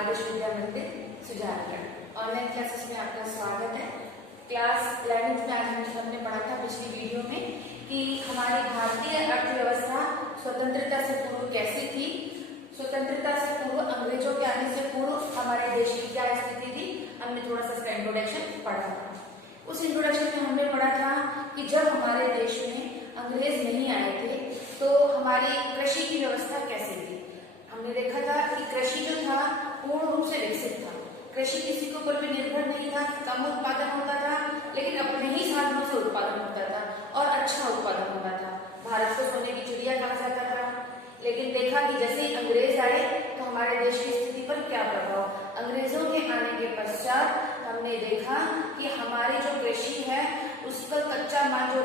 आदर्श विद्या मंदिर Sujangarh online classes में आपका स्वागत है। क्लास 11th में आज हमने पढ़ा था पिछली वीडियो में कि हमारी भारतीय अर्थव्यवस्था स्वतंत्रता से पूर्व कैसी थी। स्वतंत्रता से पूर्व, अंग्रेजों के आने से पूर्व हमारे देश की क्या स्थिति थी, हमने थोड़ा सा इसका इंट्रोडक्शन पढ़ा था। उस इंट्रोडक्शन में हमने पढ़ा था कि जब हमारे देश में अंग्रेज नहीं आए थे तो हमारी कृषि की व्यवस्था कैसी थी। हमने देखा था कि कृषि जो था पूर्ण रूप से विकसित था। कृषि किसी के ऊपर भी निर्भर नहीं था, कम उत्पादन होता था लेकिन अपने ही साधनों से उत्पादन होता था और अच्छा उत्पादन होता था। भारत को सोने की चिड़िया कहा जाता था। लेकिन देखा कि जैसे ही अंग्रेज आए तो हमारे देश की स्थिति पर क्या प्रभाव। अंग्रेजों के आने के पश्चात हमने देखा कि हमारी जो कृषि है उसका कच्चा माल जो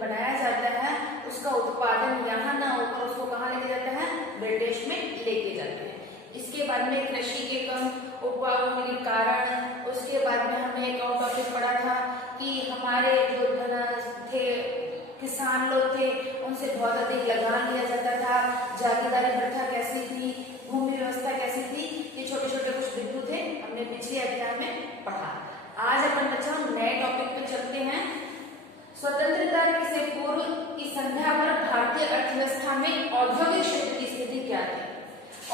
बनाया जाता है उसका उत्पादन यहाँ ना होकर उसको कहाँ लेके जाता है, ब्रिटिश में लेके जाते हैं। इसके बाद में कृषि के कम उपजाऊ के कारण, उसके बाद में हमने एक और टॉपिक पढ़ा था कि हमारे जो थे किसान लोग थे उनसे बहुत अधिक लगान लिया जाता था। जागीरदारी प्रथा कैसी थी, भूमि व्यवस्था कैसी थी, ये छोटे छोटे कुछ बिंदु थे, हमने पिछले अध्याय में पढ़ा। आज अपन बच्चों नए टॉपिक पे चलते हैं। स्वतंत्रता से पूर्व की संध्या पर भारतीय अर्थव्यवस्था में औद्योगिक क्षेत्र की स्थिति क्या थी।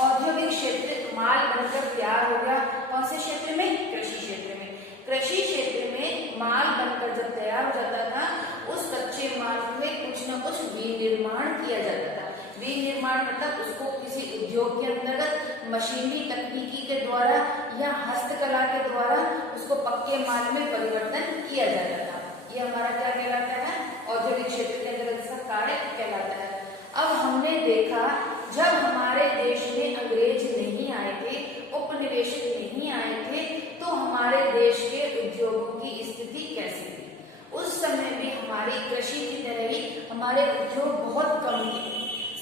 औद्योगिक क्षेत्र माल बनकर तैयार हो गया। कौन से क्षेत्र में? कृषि क्षेत्र में। कृषि क्षेत्र में माल बनकर जब तैयार हो जाता था उस कच्चे माल में कुछ न कुछ विनिर्माण किया जाता था। विनिर्माण मतलब उसको किसी उद्योग के अंतर्गत मशीनी तकनीकी के द्वारा या हस्तकला के द्वारा उसको पक्के माल में परिवर्तन किया जाता था। ये हमारा क्या कहलाता है? औद्योगिक क्षेत्र के अंतर्गत इसका कार्य कहलाता है। अब हमने देखा जब हमारे देश में अंग्रेज नहीं आए थे, उपनिवेशक नहीं आए थे, तो हमारे देश के उद्योगों की स्थिति कैसी थी। उस समय भी हमारी कृषि की तरह ही हमारे उद्योग बहुत कम थे।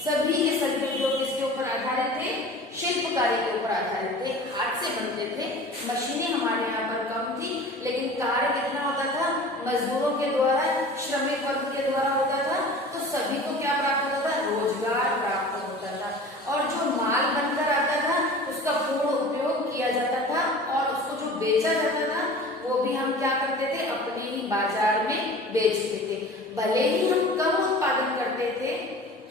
सभी के सभी उद्योग किसके ऊपर आधारित थे? शिल्पकारी के ऊपर आधारित थे, हाथ से बनते थे। मशीनें हमारे यहाँ पर कम थी लेकिन कार्य कितना होता था? मजदूरों के द्वारा, श्रमिक वर्ग के द्वारा होता था। तो सभी को क्या प्राप्त होता था? रोजगार प्राप्त होता था। और जो माल बनकर आता था उसका पूर्ण उपयोग किया जाता था और उसको जो बेचा जाता था वो भी हम क्या करते थे? अपने ही बाजार में बेचते थे। भले ही हम कम उत्पादन करते थे,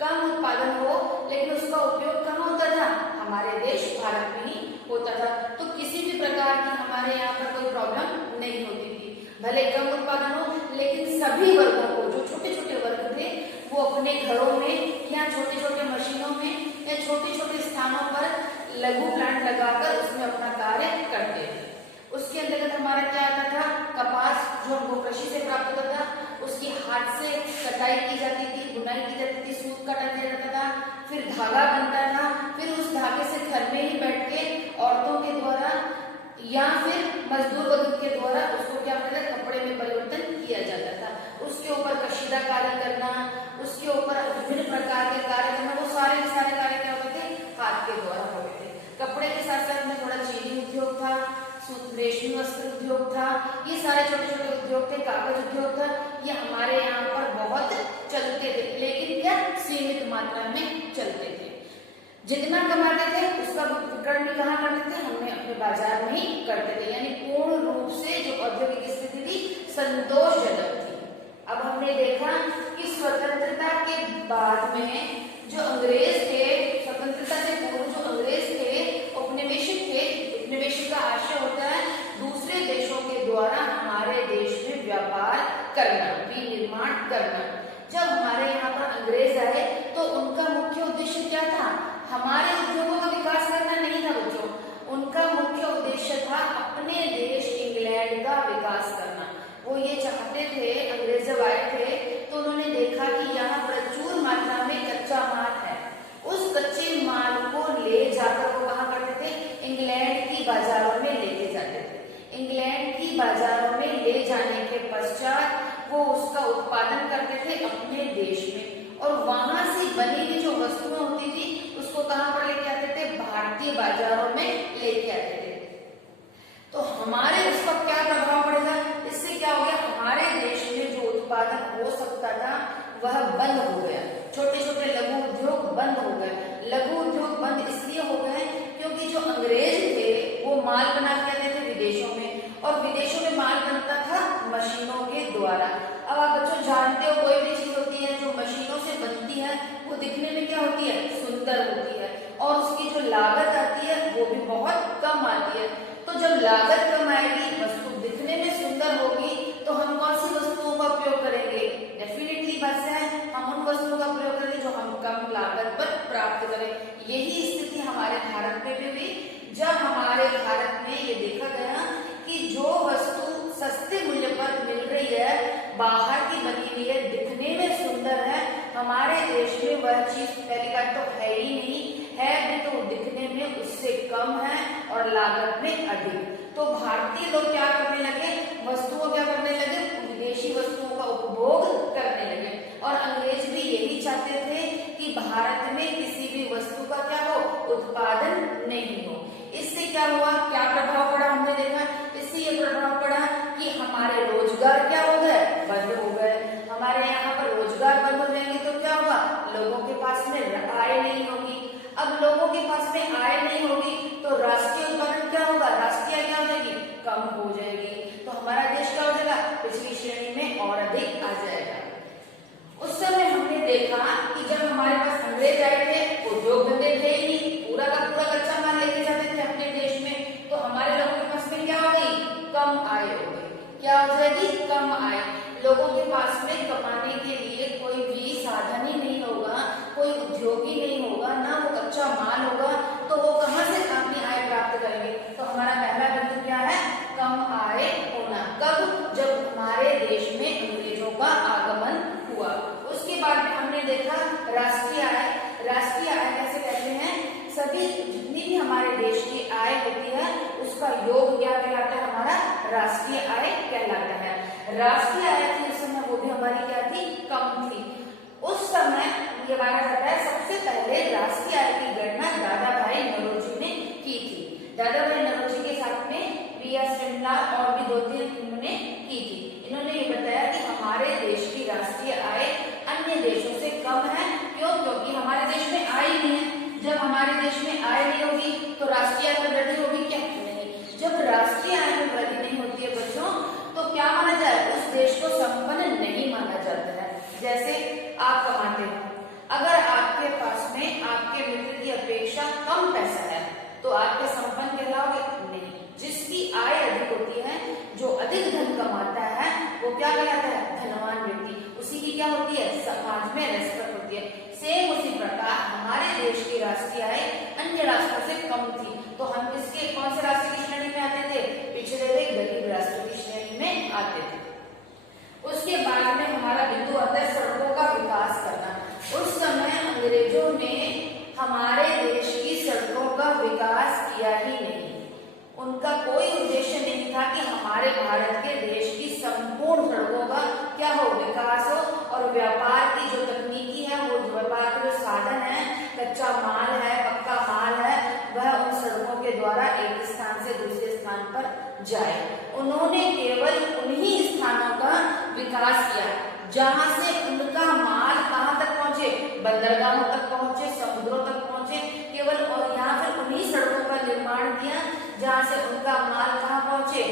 कम उत्पादन हो, लेकिन उसका उपयोग कहाँ होता था? हमारे देश भारत में ही होता था। तो किसी भी प्रकार की हमारे यहाँ पर कोई प्रॉब्लम नहीं होती थी। भले कम उत्पादन हो लेकिन सभी वर्गों को, जो छोटे छोटे वर्ग थे वो अपने घरों में या छोटे छोटे मशीनों में या छोटे छोटे स्थानों पर लघु प्लांट लगाकर उसमें अपना कार्य करते थे। उसके अंतर्गत हमारा क्या आता था? कपास जो हमको कृषि से प्राप्त होता था उसकी हाथ से कटाई की जाती थी, बुनाई की जाती थी, सूत काटा जाता था, फिर धागा बनता था, फिर उस धागे से घर में ही बैठ के औरतों के द्वारा या फिर मजदूर वर्ग के द्वारा उसको क्या करता था? कपड़े में परिवर्तन किया जाता था। उसके ऊपर कशीदा कार्य करना, उसके ऊपर विभिन्न प्रकार के कार्य करना, वो सारे के सारे कार्य क्या होते थे? हाथ के द्वारा होते थे। कपड़े के साथ साथ में थोड़ा चीनी उद्योग था, रेशमी वस्त्र उद्योग था, ये सारे छोटे छोटे उद्योग थे, कागज उद्योग था, ये हमारे यहाँ पर बहुत चलते थे लेकिन क्या सीमित मात्रा में चलते थे। जितना कमाते थे उसका वितरण भी कहाँ करते थे? हमने अपने बाजार में ही करते थे। यानी पूर्ण रूप से जो औद्योगिक स्थिति थी संतोषजनक थी। अब हमने देखा कि स्वतंत्रता के बाद में जो अंग्रेज थे, स्वतंत्रता से पूर्व जो अंग्रेज थे, उपनिवेशक थे। उपनिवेशक का आशय होता है दूसरे देशों के द्वारा हमारे देश में व्यापार करना, विनिर्माण करना। जब हमारे यहाँ पर अंग्रेज आए तो उनका मुख्य उद्देश्य क्या था? हमारे उद्योगों का विकास करना नहीं था बच्चों, उनका मुख्य उद्देश्य था अपने देश इंग्लैंड का विकास करना। वो ये चाहते थे, अंग्रेज जब आए थे तो उन्होंने देखा कि यहाँ प्रचुर मात्रा में कच्चा माल है। उस कच्चे माल को ले जाकर वो कहाँ करते थे? इंग्लैंड की बाजारों में लेके जाते थे। इंग्लैंड की बाजारों में ले जाने के पश्चात वो उसका उत्पादन करते वो दिखने में क्या होती है, सुंदर होती है, और उसकी जो लागत आती है वो भी बहुत कम आती है। तो जब लागत कम आएगी, वस्तु दिखने में सुंदर होगी, तो हम कौन सी वस्तुओं का उपयोग करेंगे? डेफिनेटली बात है, हम उन वस्तुओं का प्रयोग करेंगे जो हम कम लागत पर प्राप्त करें। यही स्थिति हमारे भारत में भी हुई, जब हमारे भारत में ये देखा गया कि जो वस्तु सस्ते मूल्य पर मिल रही है, बाहर की बनी हुई है, दिखने में सुंदर है, हमारे देश में वह चीज पहली बात तो है ही नहीं, है भी तो दिखने में उससे कम है और लागत में अधिक। तो भारतीय लोग क्या करने लगे, वस्तुओं क्या करने लगे, विदेशी वस्तुओं का उपभोग करने लगे। और अंग्रेज भी यही चाहते थे कि भारत में किसी भी वस्तु का क्या हो, उत्पादन नहीं हो। इससे क्या हुआ, क्या प्रभाव पड़ा, हमने देखा, इससे ये प्रभाव पड़ा कि हमारे रोजगार क्या हो गए, बंद हो गए। हमारे यहाँ पर रोजगार बंद हो जाएंगे तो क्या होगा, लोगों के पास में आय नहीं होगी। अब लोगों के पास में आय नहीं होगी तो राष्ट्रीय उत्पादन क्या होगा, राष्ट्रीय आय क्या हो जाएगी, कम हो जाएगी। तो हमारा देश क्या हो जाएगा, पिछली श्रेणी में और अधिक आ जाएगा। उस समय हमने देखा कि जब हमारे पास अंग्रेज आए थे, उद्योग धंधे थे ही नहीं, पूरा का पूरा कच्चा माल लेके जाते थे अपने देश में, तो हमारे लोगों के पास में क्या हो गई, कम आय हो गई। क्या हो जाएगी, कम आय। लोगों के पास में कमाने के लिए कोई भी साधन ही नहीं होगा, कोई उद्योग ही नहीं होगा, ना वो कच्चा माल होगा, तो वो कहां से अपनी आय प्राप्त करेंगे। तो हमारा पहला बिंदु क्या है, कम आय होना। कब, जब हमारे देश में अंग्रेजों का आगमन हुआ। उसके बाद में हमने देखा राष्ट्रीय आय। राष्ट्रीय आय कैसे कहते हैं, सभी जितनी भी हमारे देश की आय होती है उसका योग क्या कहलाता है, हमारा राष्ट्रीय आय कहलाता है। राष्ट्रीय आय थी उस समय, वो भी हमारी क्या थी, कम थी। उस समय ये माना जाता है सबसे पहले राष्ट्रीय आय की गणना दादा भाई नौरोजी ने की थी। दादा भाई नौरोजी के साथ में प्रिया श्रृंगला और भी 2-3 इन्होंने की थी। इन्होंने ये बताया कि हमारे देश की राष्ट्रीय आय अन्य देशों से कम है। क्यों, क्योंकि हमारे देश में आय नहीं है। जब हमारे देश में आय नहीं होगी तो राष्ट्रीय आय में वृद्धि होगी क्या, नहीं। जब राष्ट्रीय आय में वृद्धि नहीं होती है बच्चों, तो क्या माना जाए, उस देश को संपन्न नहीं माना जाता है। जैसे आप कमाते हो, अगर आपके पास में आपके मित्र की अपेक्षा कम पैसा है तो आपके संपन्न कहलाओगे, नहीं। जिसकी आय अधिक होती है, जो अधिक धन कमाता है, वो क्या कहलाता है, धनवान व्यक्ति। उसी की क्या होती है, समाज में रेस्पेक्ट होती है। सेम उसी प्रकार हमारे देश की राष्ट्रीय आय अन्य राष्ट्रों से कम थी, तो हम किसके, कौन से राष्ट्र की श्रेणी में आते थे, पिछड़े हुए गरीब राष्ट्रों की श्रेणी में आते थे। उसके बाद में हमारा बिंदु आता है सड़कों का विकास करना। उस समय अंग्रेजों ने हमारे देश की सड़कों का विकास किया ही नहीं। उनका कोई उद्देश्य नहीं था कि हमारे भारत के देश की संपूर्ण सड़कों का क्या हो, विकास हो, और व्यापार की जो तकनीकी है, वो व्यापार के जो साधन है, कच्चा माल है, पक्का माल है, वह उन सड़कों के द्वारा एक स्थान से दूसरे स्थान पर जाए। उन्होंने केवल उन्हीं स्थानों का विकास किया जहां से उनका माल कहां तक पहुंचे, बंदरगाहों तक पहुंचे, समुद्रों तक पहुंचे, केवल, और यहाँ पर उन्हीं सड़कों का निर्माण किया जहां से उनका माल कहां पहुंचे,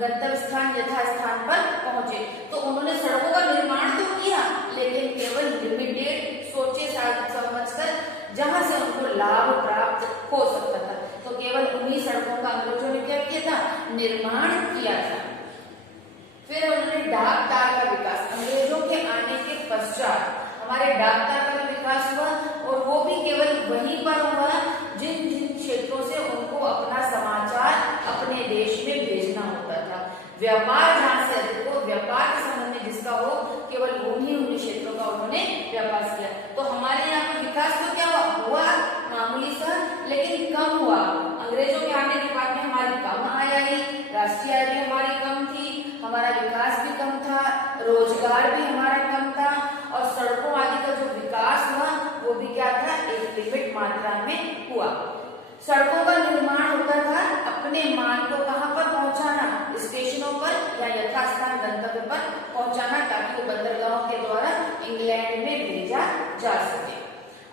गंतव्य स्थान यथा स्थान पर पहुंचे। तो उन्होंने सड़कों का निर्माण तो किया, लेकिन केवल लिमिटेड सोचे समझकर, जहां से उनको लाभ प्राप्त हो सकता था। तो केवल उन्हीं सड़कों का अंग्रेजों ने क्या किया था, निर्माण किया था। फिर उन्होंने डाक तार का विकास, अंग्रेजों के आने के पश्चात हमारे डाक तार का विकास हुआ, और वो भी केवल वहीं पर हुआ जिन जिन क्षेत्रों से उनको अपना समाचार अपने देश में भेजना होता था। व्यापार जहां से अधिक हो, व्यापार के संबंध में जिसका हो, केवल उन्हीं क्षेत्रों का उन्होंने व्यापार किया। तो हमारे यहाँ पे विकास तो क्या हुआ, मामूली सा, लेकिन कम हुआ। अंग्रेजों के आने के बाद में हमारी कम आय आई, राष्ट्रीय आय भी हमारी कम थी, हमारा विकास भी कम था, रोजगार भी हमारा कम था, और सड़कों आदि का जो विकास हुआ वो भी क्या था, एक लिमिट मात्रा में हुआ। सड़कों का निर्माण होता था अपने माल को कहां पर पहुंचाना, स्टेशनों पर या यथास्थान गंतव्य पर पहुंचाना, ताकि वो बंदरगाहों के द्वारा इंग्लैंड में भेजा जा सके।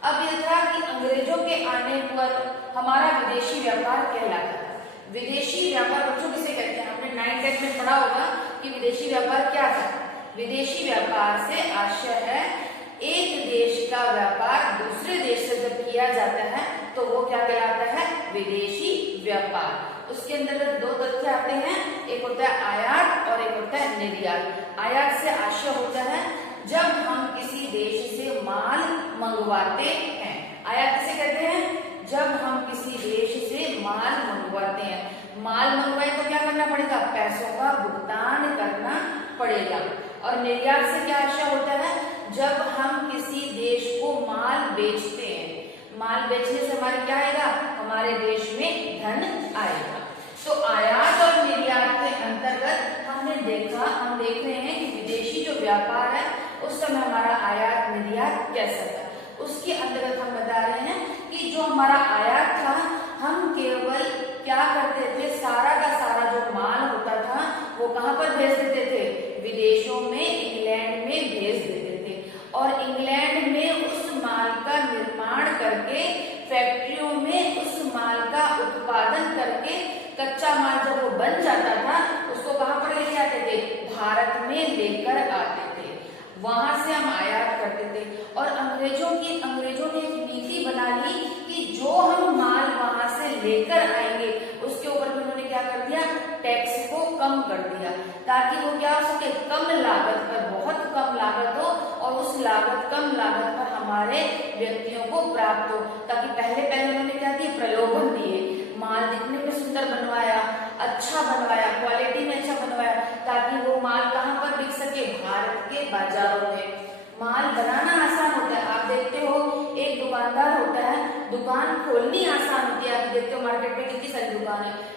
अब यह था कि अंग्रेजों के आने पर हमारा विदेशी व्यापार कहलाता था। विदेशी व्यापार बच्चों किसे कहते हैं, आपने 9th में पढ़ा होगा कि विदेशी व्यापार क्या था। विदेशी व्यापार से आशय है एक देश का व्यापार दूसरे देश से जब किया जाता है तो वो क्या कहलाता है, विदेशी व्यापार। उसके अंदर दो तथ्य आते हैं, एक होता है आयात और एक होता है निर्यात। आयात से आशय होता है जब हम किसी देश से माल मंगवाते हैं। आयात किसे कहते हैं, जब हम किसी देश से माल मंगवाते हैं। माल मंगवाए तो क्या करना पड़ेगा, पैसों का भुगतान करना पड़ेगा। और निर्यात से क्या आशय होता है, जब हम किसी देश को माल बेचते हैं, माल बेचने से हमारे क्या आएगा, हमारे देश में धन आएगा। तो आयात और निर्यात के अंतर्गत हम देख रहे हैं कि विदेशी जो व्यापार है उस समय हमारा आयात निर्यात कैसा था। उसके अंतर्गत हम बता रहे हैं कि जो हमारा आयात था, हम केवल क्या करते थे, सारा का सारा जो माल होता था वो कहाँ पर भेज देते थे, विदेशों में, इंग्लैंड में भेज देते थे। और इंग्लैंड में उस माल का निर्माण करके, फैक्ट्रियों में उस माल का उत्पादन करके, कच्चा माल जब वो बन जाता था उसको कहाँ पर लेके आते थे, भारत में लेकर आते थे। वहां से हम आयात करते थे। और अंग्रेजों ने एक नीति बना ली कि जो हम माल वहां से लेकर आएंगे उसके ऊपर भी उन्होंने क्या कर दिया, टैक्स को कम कर दिया, ताकि वो क्या हो सके, कम लागत पर, बहुत कम लागत हो और उस कम लागत पर हमारे व्यक्तियों को प्राप्त हो। ताकि पहले उन्होंने क्या दिए, प्रलोभन दिए, माल दिखने में सुंदर बनवाया, अच्छा बनवाया, क्वालिटी में अच्छा बनवाया, ताकि वो माल कहाँ पर बिक सके, भारत के बाजारों में। माल बनाना आसान होता है, आप देखते हो एक दुकानदार होता है, दुकान खोलनी आसान होती है। आप देखते हो मार्केट में कितनी सारी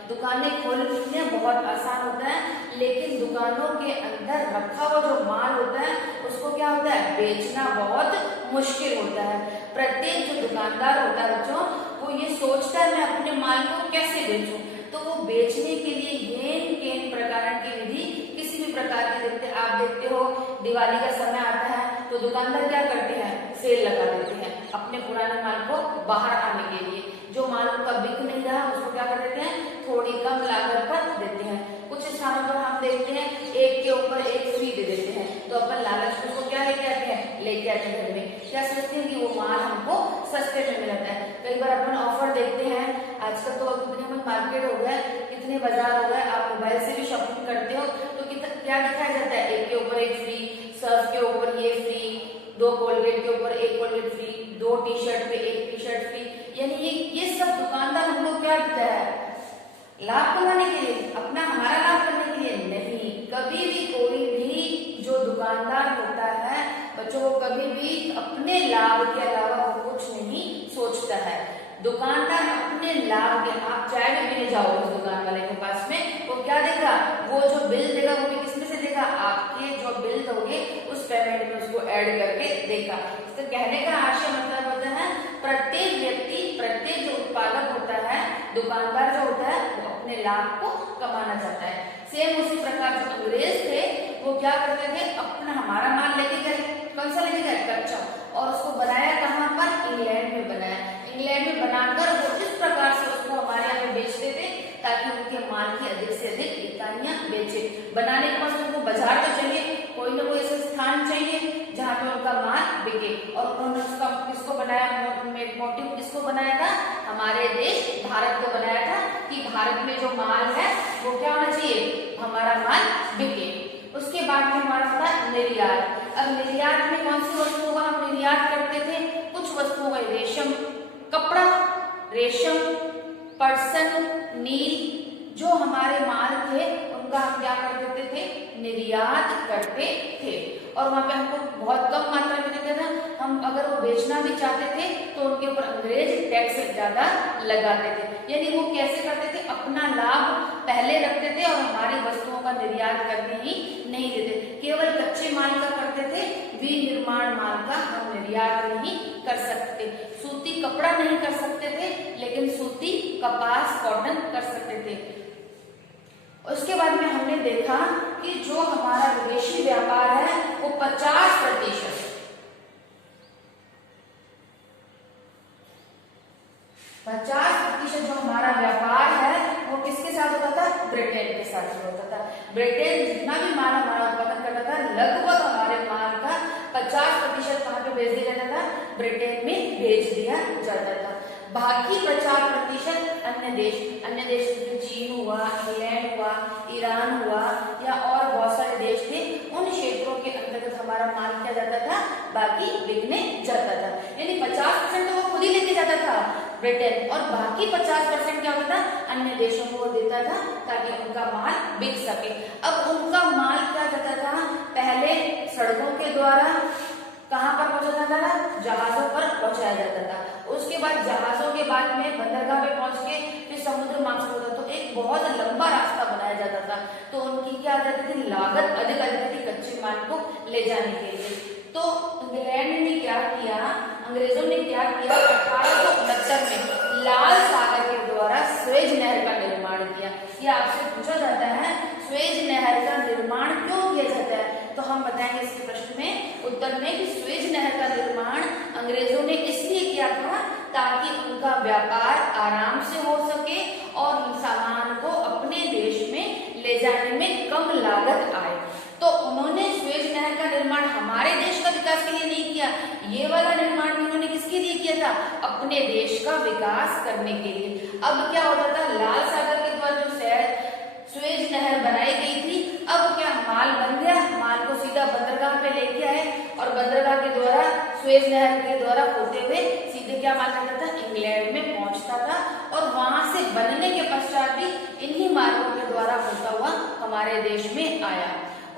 दुकानें खोलनी बहुत आसान होता है, लेकिन दुकानों के अंदर रखा हुआ जो माल होता है उसको क्या होता है, बेचना बहुत मुश्किल होता है। प्रत्येक जो दुकानदार होता है बच्चों, वो ये सोचता है मैं अपने माल को कैसे बेचूं, तो वो बेचने के लिए हेन केन प्रकार की विधि, किसी भी प्रकार की आप देखते हो दिवाली का समय आता है तो दुकानदार क्या करते हैं, सेल लगा देते हैं अपने पुराने माल को बाहर आने के लिए। जो माल उनका बिक नहीं रहा उसको क्या कर देते हैं, थोड़ी कम लागत पर देते हैं। कुछ स्थानों पर हम देखते हैं एक के ऊपर एक फ्री दे देते हैं, तो अपन लालच में उसको क्या लेके आते हैं, लेके आते हैं घर में, क्या सोचते हैं कि वो माल हमको सस्ते में मिल जाता है। कई बार अपन ऑफर देखते हैं, आजकल तो कितने मार्केट हो गए, कितने बाजार हो गए, आप मोबाइल से भी शॉपिंग करते हो तो क्या दिखाया जाता है, एक के ऊपर एक फ्री, सर्फ के ऊपर ये फ्री, 2 कोलगेट के ऊपर 1 कोलगेट फ्री, 2 टी-शर्ट पे 1 टी-शर्ट फ्री। यानी ये सब दुकानदार हमको क्या देता है, लाभ कमाने के लिए, अपना हमारा लाभ करने के लिए नहीं। कभी भी कोई भी जो दुकानदार होता है बच्चों, को कभी भी अपने लाभ के अलावा वो कुछ नहीं सोचता है। दुकानदार अपने लाभ के, आप चाय भी पीने जाओ उस दुकान वाले के पास में, वो क्या देगा, वो जो बिल देगा वो भी किसमें से देगा, आपके जो बिल दोगे उस पेमेंट में उसको ऐड करके देगा। तो कहने का आशय मतलब होता है, प्रत्येक व्यक्ति, प्रत्येक जो उत्पादक होता है, दुकानदार जो होता है, वो अपने लाभ को कमाना चाहता है। सेम उसी प्रकार जो अंग्रेज थे वो क्या करते थे, अपना हमारा माल लेके गए, कौन सा लेके गए, कच्चा, और उसको बनाया कहाँ पर, इंग्लैंड में बनाया। इंग्लैंड में बनाकर वो इस प्रकार से उसको हमारे यहाँ पे बेचते थे ताकि उनके माल की अधिक से अधिक इकाइयां बेचे। बनाने के बाद उनको बाजार तो चाहिए, कोई ना कोई ऐसा स्थान चाहिए जहाँ पे उनका माल बिके। और उन्होंने उसका किसको बनाया, मोटिव किसको बनाया था, हमारे देश भारत को बनाया था कि भारत में जो माल है वो क्या होना चाहिए, हमारा माल बिके। उसके बाद में हमारा होता है निर्यात। अब निर्यात में कौन सी वस्तुओं का हम निर्यात करते थे, कुछ वस्तुओं का, रेशम, कपड़ा, रेशम, पटसन, नील, जो हमारे माल थे उनका हम क्या कर देते थे, निर्यात करते थे। और वहां पे हमको बहुत कम मात्रा में देते थे। हम अगर वो बेचना भी चाहते थे तो उनके ऊपर अंग्रेज टैक्स ज्यादा लगाते थे। यानी वो कैसे करते थे, अपना लाभ पहले रखते थे और हमारी वस्तुओं का निर्यात करने ही नहीं देते, केवल कच्चे माल का करते थे, विनिर्माण माल का हम निर्यात नहीं कर सकते। सूती कपड़ा नहीं कर सकते थे, लेकिन सूती कपास, कॉटन कर सकते थे। उसके बाद में हमने देखा कि जो हमारा विदेशी व्यापार है वो 50% जो हमारा व्यापार है वो किसके साथ होता था, ब्रिटेन के साथ होता था। ब्रिटेन जितना भी माल हमारा उत्पादन करता था, लगभग हमारे माल का 50% कहाँ पे भेज दिया जाता था? ब्रिटेन में भेज दिया जाता था। बाकी 50% अन्य देश जैसे चीन हुआ, इंग्लैंड हुआ, ईरान हुआ या और बहुत सारे देश थे, उन क्षेत्रों के अंतर्गत हमारा माल क्या जाता था? बाकी बिकने जाता था। यानी 50% तो वो खुद ही लेके जाता था ब्रिटेन, और बाकी 50% क्या होता था? अन्य देशों को देता था ताकि उनका माल बिक सके। अब उनका माल क्या जाता था? पहले सड़कों के द्वारा कहाँ पर पहुंचाया जाता था? जहाजों पर पहुंचाया जाता था। उसके बाद जहाजों के बाद में बंदरगाह पे पहुंच के फिर समुद्र मार्ग से होता, तो एक बहुत लंबा रास्ता बनाया जाता था। तो उनकी क्या आ जाती थी? लागत अधिक आ जाती थी कच्चे माल को ले जाने के लिए। तो इंग्लैंड ने क्या किया, अंग्रेजों ने क्या किया? 1869 में लाल सागर के द्वारा स्वेज नहर का निर्माण किया। ये आपसे पूछा जाता है स्वेज नहर का निर्माण क्यों किया जाता है, तो हम बताएंगे इसके प्रश्न में उत्तर में कि स्वेज नहर का निर्माण अंग्रेजों ने इसलिए किया था ताकि उनका व्यापार आराम से हो सके और सामान को अपने देश में ले जाने में कम लागत आए। तो उन्होंने स्वेज नहर का निर्माण हमारे देश का विकास के लिए नहीं किया, ये वाला निर्माण उन्होंने किसके लिए किया था? अपने देश का विकास करने के लिए। अब क्या होता था? लाल सागर के द्वारा जो स्वेज नहर बनाई गई थी, अब क्या माल बन गया, माल को सीधा बंदरगाह पे लेके आए और बंदरगाह के द्वारा स्वेज नहर के द्वारा होते हुए सीधे क्या माल जाता था? इंग्लैंड में पहुंचता था, और वहां से बनने के पश्चात भी इन्हीं मार्गों के द्वारा होता हुआ हमारे देश में आया।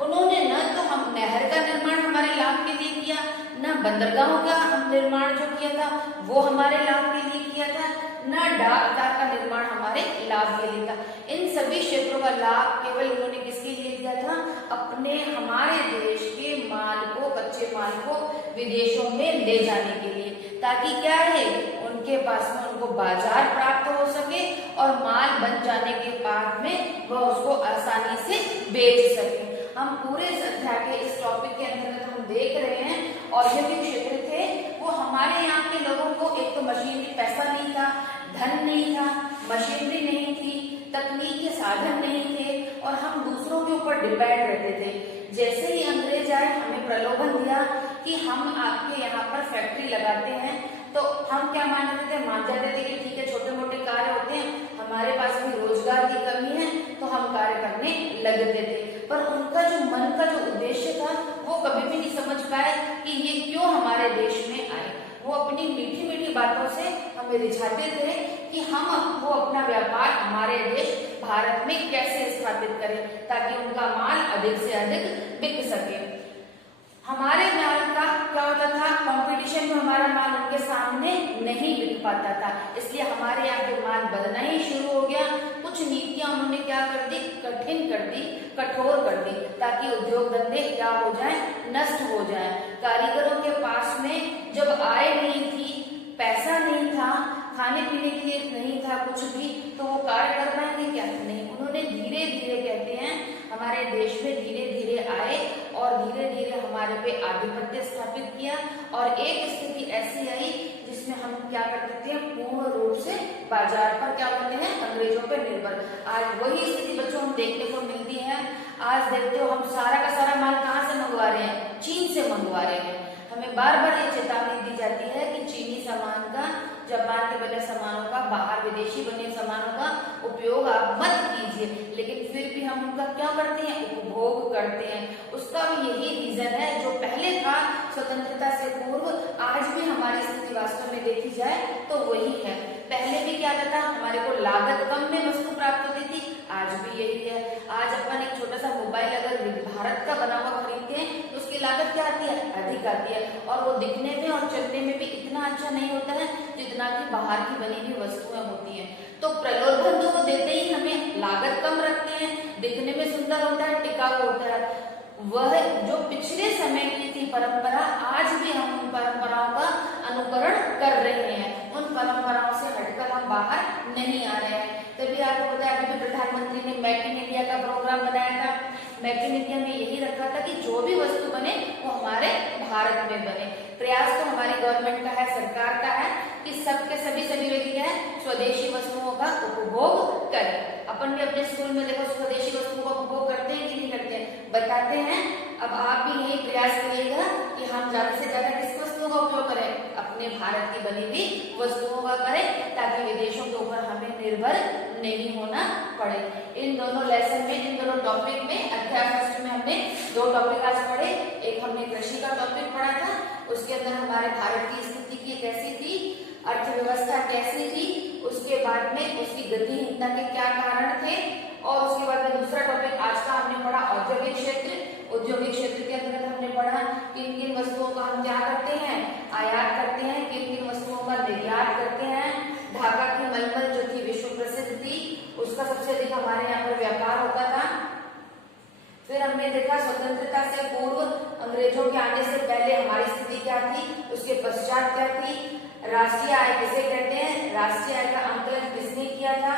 उन्होंने न तो हम नहर का निर्माण हमारे लाभ के लिए किया, न बंदरगाहों का निर्माण जो किया था वो हमारे लाभ के लिए किया था, न डाकघर का निर्माण हमारे लाभ के लिए था। इन सभी क्षेत्रों का लाभ केवल उन्होंने किसके लिए दिया था? अपने हमारे देश के माल को, कच्चे माल को विदेशों में ले जाने के लिए, ताकि क्या है? उनके पास में उनको बाजार प्राप्त हो सके और माल बन जाने के बाद में वह उसको आसानी से बेच सके। हम पूरे इस अध्याय के इस टॉपिक के अंतर्गत हम देख रहे हैं औद्योगिक क्षेत्र थे, वो हमारे यहाँ के लोगों को एक तो मशीनरी पैसा नहीं था, धन नहीं था, मशीनरी नहीं थी, तकनीक के साधन नहीं थे, और हम दूसरों के ऊपर डिपेंड रहते थे। जैसे ही अंग्रेज आए, हमें प्रलोभन दिया कि हम आपके यहाँ पर फैक्ट्री लगाते हैं, तो हम क्या मान लेते थे? मान जाते थे कि ठीक है, छोटे मोटे कार्य होते हैं, हमारे पास भी रोजगार की कमी है, तो हम कार्य करने लगते थे। पर उनका जो मन का जो उद्देश्य था वो कभी भी नहीं समझ पाए कि ये क्यों हमारे देश में आए। वो अपनी मीठी मीठी बातों से हमें रिझाते थे कि वो अपना व्यापार हमारे देश भारत में कैसे स्थापित करें ताकि उनका माल अधिक से अधिक बिक सके। हमारे माल का क्या होता था? कंपटीशन में हमारा माल उनके सामने नहीं बिक पाता था, इसलिए हमारे यहाँ पे माल बढ़ना ही शुरू हो गया। कुछ नीतियां उन्होंने क्या कर दी? कठिन कर दी, कठोर कर दी, ताकि उद्योग धंधे क्या हो जाए? नष्ट हो जाए। कारीगरों के पास में जब आय नहीं थी, पैसा नहीं था, खाने पीने के लिए नहीं था कुछ भी, तो वो कार्य कर पाएंगे क्या? नहीं। उन्होंने धीरे धीरे, कहते हैं, हमारे देश में धीरे धीरे आए और धीरे धीरे हमारे पे आधिपत्य स्थापित किया, और एक स्थिति ऐसी आई जिसमें हम क्या करते थे? पूर्ण रूप से बाजार पर क्या होते हैं? अंग्रेजों पर निर्भर। आज वही स्थिति बच्चों हम देखने को मिलती है। आज देखते हो हम सारा का सारा माल कहाँ से मंगवा रहे हैं? चीन से मंगवा रहे हैं। हमें बार बार ये चेतावनी दी जाती है कि चीनी सामान का, जापान के बने सामानों का, बाहर विदेशी बने सामानों का उपयोग आप मत कीजिए, लेकिन फिर भी हम उनका क्या करते हैं? उपभोग करते हैं। उसका भी यही रीजन है जो पहले था स्वतंत्रता से पूर्व, आज भी हमारी स्थिति वास्तव में देखी जाए तो वही है। पहले भी क्या था? हमारे को लागत कम में वस्तु प्राप्त होती थी, आज भी यही है। आज अपन एक छोटा सा मोबाइल अगर भारत का बना हुआ खरीदते हैं तो उसकी लागत क्या आती है? अधिक आती है, और वो दिखने में और चलने में भी इतना अच्छा नहीं होता है जितना कि बाहर की बनी हुई वस्तुएं होती हैं। तो प्रलोभन तो वो देते ही हमें, लागत कम रखते हैं, दिखने में सुंदर होता है, टिकाऊ होता है। वह जो पिछले समय की थी परंपरा, आज भी हम उन परंपराओं का अनुकरण कर रहे हैं। उन परंपराओं से हटकर हम बाहर नहीं आ रहे हैं। तभी आपको पता है, अभी भी प्रधानमंत्री ने मेक इन इंडिया का प्रोग्राम बनाया था। मेक इन इंडिया में यही रखा था कि जो भी वस्तु बने वो हमारे भारत में बने। प्रयास तो हमारी गवर्नमेंट का है, सरकार का है कि सबके सभी व्यक्ति क्या है? स्वदेशी वस्तुओं का उपभोग करें। अपन भी अपने स्कूल में देखो स्वदेशी वस्तुओं का उपभोग करते हैं कि नहीं करते हैं? बताते हैं। अब आप भी यही प्रयास करिएगा कि हम ज्यादा से ज्यादा किस वस्तुओं का उपयोग करें, अपने भारत की बनी हुई वस्तुओं का करें, ताकि विदेशों के ऊपर हमें निर्भर नहीं होना पड़े। इन दोनों लेसन में, इन दोनों टॉपिक में, अध्याय फर्स्ट में हमने 2 टॉपिक आज पढ़े। एक हमने कृषि का टॉपिक पढ़ा था, उसके अंदर हमारे भारत की स्थिति की कैसी थी, अर्थव्यवस्था कैसी थी, उसके बाद में उसकी गतिहीनता के क्या कारण थे, और उसके बाद में दूसरा टॉपिक आज का हमने पढ़ा औद्योगिक क्षेत्र। औद्योगिक क्षेत्र के अंतर्गत हमने पढ़ा किन किन वस्तुओं का हम क्या करते हैं, आयात करते हैं, किन किन वस्तुओं का निर्यात करते हैं। ढाका की मलमल जो थी विश्व प्रसिद्ध थी, उसका सबसे अधिक हमारे यहाँ पर व्यापार होता था। फिर हमने देखा स्वतंत्रता से पूर्व, अंग्रेजों के आने से पहले हमारी स्थिति क्या थी, उसके पश्चात क्या थी, राष्ट्रीय आय किसे कहते हैं, राष्ट्रीय आय का आंकलन किसने किया था,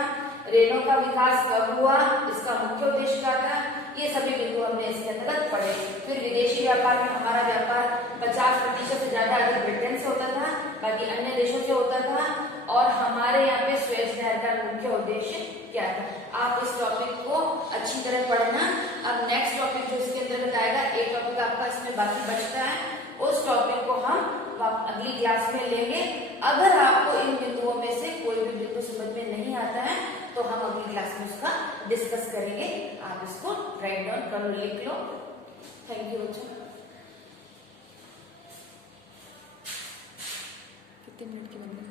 रेलों का विकास कब हुआ, इसका मुख्य उद्देश्य क्या था, ये सभी बिंदु हमने इसके अंतर्गत पढ़े। फिर विदेशी व्यापार में हमारा व्यापार 50% से ज्यादा अधिक ब्रिटेन से होता था, बाकी अन्य देशों से होता था, और हमारे यहाँ पे स्वेज नहर का मुख्य उद्देश्य क्या था। आप इस टॉपिक को अच्छी तरह पढ़ना। अब नेक्स्ट टॉपिक जो इसके अंतर्गत आएगा, एक टॉपिक आपका इसमें बाकी बचता है, उस टॉपिक को हम अगली क्लास में लेंगे। अगर आपको इन बिंदुओं में से कोई भी बिंदु समझ में नहीं आता है तो हम अगली क्लास में उसका डिस्कस करेंगे। आप इसको राइट डाउन कर लो, लिख लो। थैंक यू बच्चों। कितने मिनट की बन गई?